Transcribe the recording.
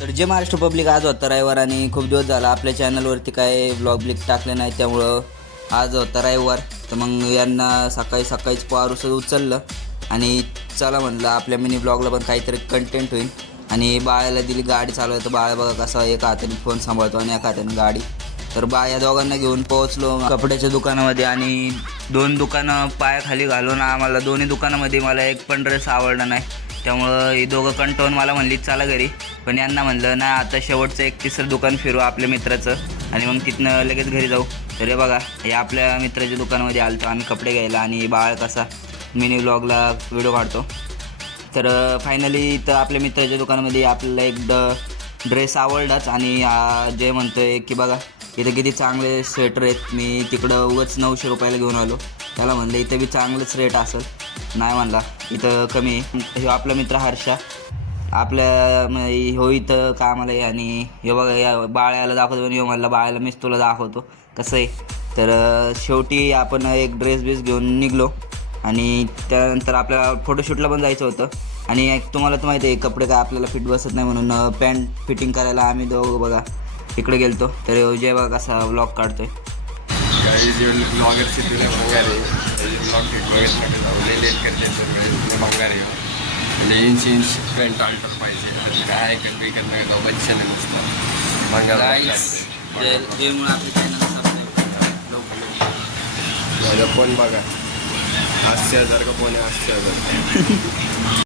तर जे महाराष्ट्र पब्लिक, आज होता रविवार आणि खूप दिवस झाला आपल्या चॅनलवरती काय ब्लॉग ब्लिक टाकले नाही, त्यामुळं आज होता रविवार. तर मग यांना सकाळी सकाळीच पारूसं उचललं आणि चला म्हणलं आपल्या मिनी ब्लॉगला पण काहीतरी कंटेंट होईल. आणि बाळाला दिली गाडी चालवायला. तर बाळा बघा कसा एका हाताने फोन सांभाळतो आणि एका हाताने गाडी. तर या दोघांना घेऊन पोहोचलो कपड्याच्या दुकानामध्ये आणि 2 दुकानं पायाखाली घालून आम्हाला दोन्ही दुकानामध्ये मला एक पण ड्रेस आवडला नाही. त्यामुळं हे दोघं कंटाळून मला म्हणली चला घरी, पण यांना म्हणलं ना आता शेवटचं एक तिसरं दुकान फिरू आपल्या मित्राचं आणि मग तिथनं लगेच घरी जाऊ. तर हे बघा हे आपल्या मित्राच्या दुकानामध्ये आलतो आम्ही कपडे घ्यायला आणि बाळ कसा मिनी ब्लॉगला व्हिडिओ काढतो. तर फायनली इथं आपल्या मित्राच्या दुकानामध्ये आपल्याला एक ड्रेस आवडलाच आणि जे म्हणतो आहे की बघा इथं किती चांगले स्वेटर आहेत. मी तिकडं उगाच 900 रुपयाला घेऊन आलो. त्याला म्हणलं इथं बी चांगलंच रेट असेल, नाही म्हणला इथं कमी. हे आपला मित्र हर्षा आपल्या हो इथं कामाला आहे आणि हे बघा या बाळ्याला दाखवतो आणि म्हणला बाळ्याला मीच तुला दाखवतो कसं आहे. तर शेवटी आपण एक ड्रेस घेऊन निघलो आणि त्यानंतर आपल्याला फोटोशूटला पण जायचं होतं. आणि तुम्हाला तर माहिती आहे कपडे काय आपल्याला फिट बसत नाही, म्हणून पॅन्ट फिटिंग करायला आम्ही दोघं बघा इकडे गेलतो. तर जे बघा कसा व्लॉग काढतोय. काही जे ब्लॉगर से तुला भंगार आहे त्याचे ब्लॉग बघण्यासाठी जाऊ लेट करते सगळे भंगार आहे म्हणजे इंच पॅन्ट अल्टर पाहिजे काय करत जाऊ बच्चे नाही नसतं भंगार माझा फोन बघा 80,000 का फोन आहे 80,000.